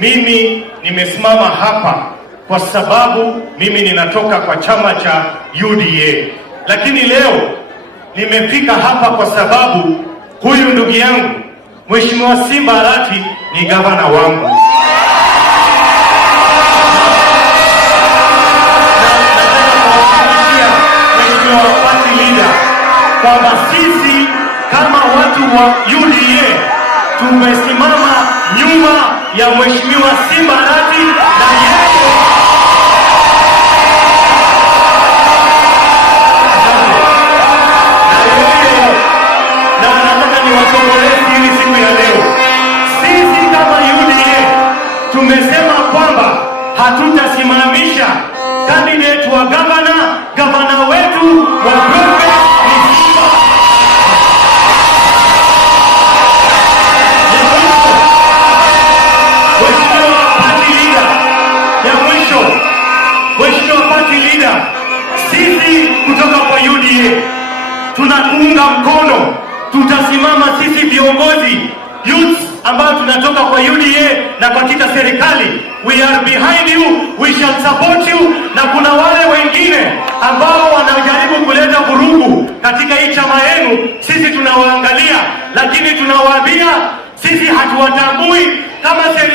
mimi nimesimama hapa kwa sababu mimi ninatoka kwa chama cha UDA, lakini leo nimefika hapa kwa sababu huyu ndugu yangu Mheshimiwa Simba Arati ni gavana wangu. Kwamba sisi kama watu wa UDA tumesimama nyuma ya Mheshimiwa Simba Arati na yeye na nataka niwasomolezi hili siku ya leo. Sisi kama UDA tumesema kwamba hatutasimamisha candidate wa gavana wetu wa Brombe ni Simba. Mheshimiwa party leader, sisi kutoka kwa UDA tunakuunga mkono, tutasimama sisi viongozi youth ambao tunatoka kwa UDA na katika serikali. We are behind you, we shall support you. Na kuna wale wengine ambao wanajaribu kuleta vurugu katika hii chama yenu, sisi tunawaangalia, lakini tunawaambia sisi hatuwatambui kama serikali.